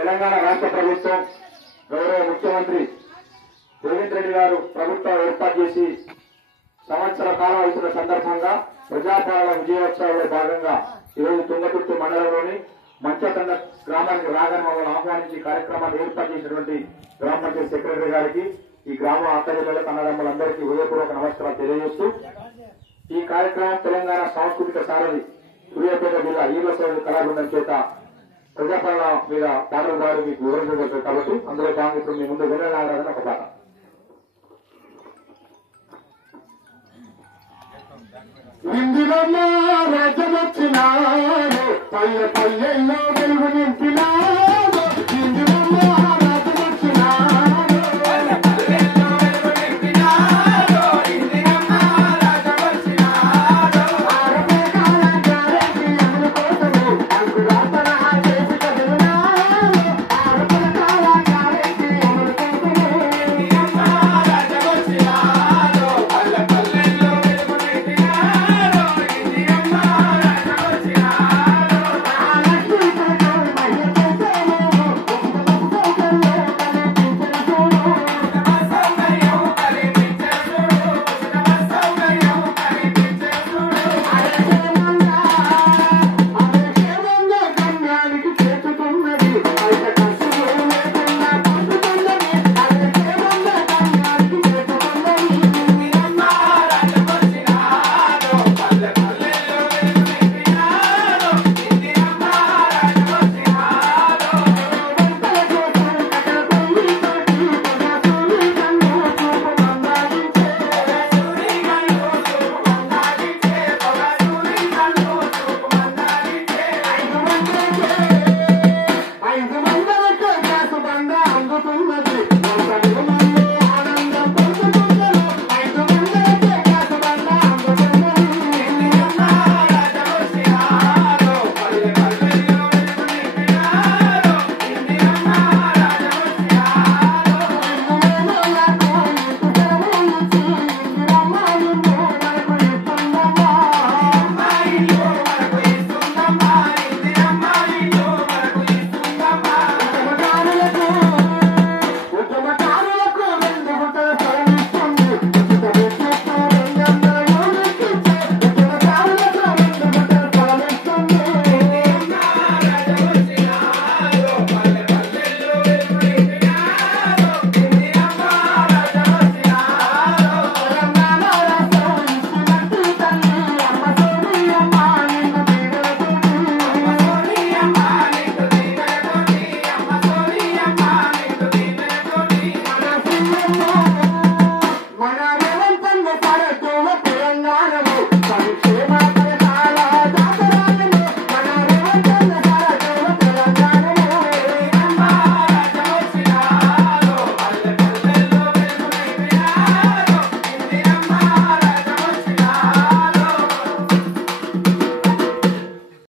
తెలంగాణ రాష్ట్ర ప్రభుత్వం గౌరవ ముఖ్యమంత్రి రేవంత్ రెడ్డి గారు ప్రభుత్వం ఏర్పాటు చేసి సంవత్సర కాలం అవుతున్న సందర్భంగా ప్రజాపాలన విజయోత్సవాల్లో భాగంగా ఈరోజు తుంగతుర్తి మండలంలోని మంచతండ గ్రామానికి రాగానే మమ్మల్ని ఆహ్వానించి కార్యక్రమాన్ని ఏర్పాటు చేసినటువంటి గ్రామ పంచాయతీ సెక్రటరీ గారికి ఈ గ్రామ ఆధ్వర్యంలో అన్నదమ్ములందరికీ హృదయపూర్వక నమస్కారాలు తెలియజేస్తూ ఈ కార్యక్రమం తెలంగాణ సాంస్కృతిక సారథి సూర్యాపేట జిల్లా ఈవసోడు కళాబృందం చేత ప్రజాపాలన మీద పాటలు పాడి మీకు వివరించబోతుంది కాబట్టి అందులో భాగంగా ఇప్పుడు మీ ముందు వినలాగదని ఒక పాట. ఇందులో రాజమొచ్చినాడు పల్లె పల్లెల్లో వెలుగు నింపినాడు ఇందులో మన రేవంత్ అన్న